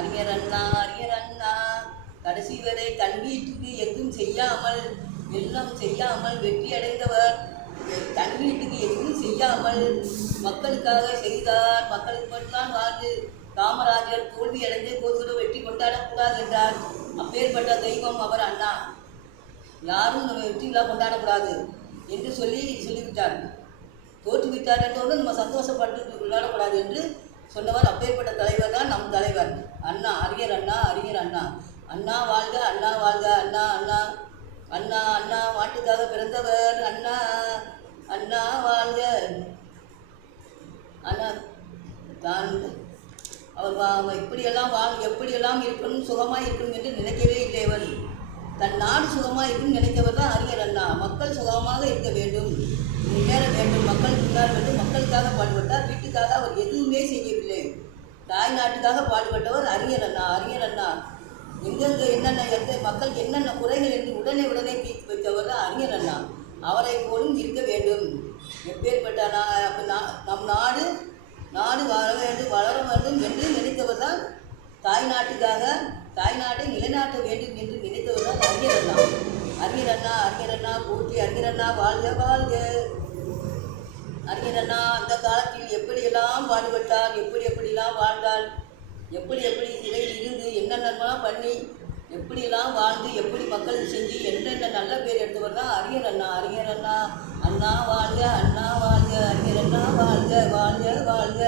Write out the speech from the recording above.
அறிஞர் அண்ணா அறிஞர் அண்ணா கடைசி வரை தன் வீட்டுக்கு எதுவும் செய்யாமல் எல்லாம் செய்யாமல் வெற்றி அடைந்தவர். தன் வீட்டுக்கு எதுவும் செய்யாமல் மக்களுக்காக செய்தார். மக்களுக்கு மட்டும்தான் வாழ்ந்து காமராஜர் தோல்வி அடைந்த போது கூட வெற்றி கொண்டாடக்கூடாது என்றார். அப்பேற்பட்ட தெய்வம் அவர் அண்ணா. யாரும் நம்ம வெற்றி விழா கொண்டாடக்கூடாது என்று சொல்லிவிட்டார். தோற்றுவிட்டார் என்றோடு நம்ம சந்தோஷப்பட்டு கொண்டாடக்கூடாது என்று சொன்னவர். அப்பேற்பட்ட தலைவர் தான் நம் தலைவர் அண்ணா, அறிஞர் அண்ணா, அறிஞர் அண்ணா. அண்ணா வாழ்க, அண்ணா வாழ்க, அண்ணா அண்ணா அண்ணா அண்ணா நாட்டுக்காக பிறந்தவர் அண்ணா. அண்ணா வாழ்க. அண்ணா தான் அவர் எப்படியெல்லாம் இருக்கணும், சுகமாக இருக்கணும் என்று நினைக்கவே இல்லை. அவர் தன் நாடு சுகமாக இருக்குன்னு நினைத்தவர் தான் அறிஞர் அண்ணா. மக்கள் சுகமாக இருக்க வேண்டும், முன்னேற வேண்டும், மக்கள் முன்னேற வேண்டும், மக்களுக்காக பாடுபட்டார். வீட்டுக்காக அவர் எதுவுமே செய்யவில்லை. தாய் நாட்டுக்காக பாடுபட்டவர் அறிஞர் அண்ணா. அறிஞர் அண்ணா எங்கெங்கே என்னென்ன மக்களுக்கு என்னென்ன குறைகள் என்று உடனே தீர்த்து வைத்தவர் தான் அறிஞர் அண்ணா. அவரை போலும் இருக்க வேண்டும். எப்பேற்பட்ட நம் நாடு வளர வேண்டும் என்று நினைத்தவர் தான் தாய் நாட்டை நிலைநாட்ட வேண்டும் என்று நினைத்தவர் தான் அறிஞர் அண்ணா. அறிஞர் அண்ணா, அறிஞர் அண்ணா போற்றி, அறிஞர் அண்ணா வாழ்க வாழ்க. அறிஞர் அண்ணா அந்த காலத்தில் எப்படியெல்லாம் பாடுபட்டார், எப்படியெல்லாம் வாழ்ந்தார், எப்படி சிறையில் இருந்து என்னென்னலாம் பண்ணி எப்படியெல்லாம் வாழ்ந்து எப்படி மக்களுக்கு செஞ்சு என்னென்ன நல்ல பேர் எடுத்தவர் தான் அறிஞர் அண்ணா. அறிஞர் அண்ணா. அண்ணா வாழ்க, அண்ணா வாழ்க, அறிஞர் அண்ணா வாழ்க வாழ்க வாழ்க.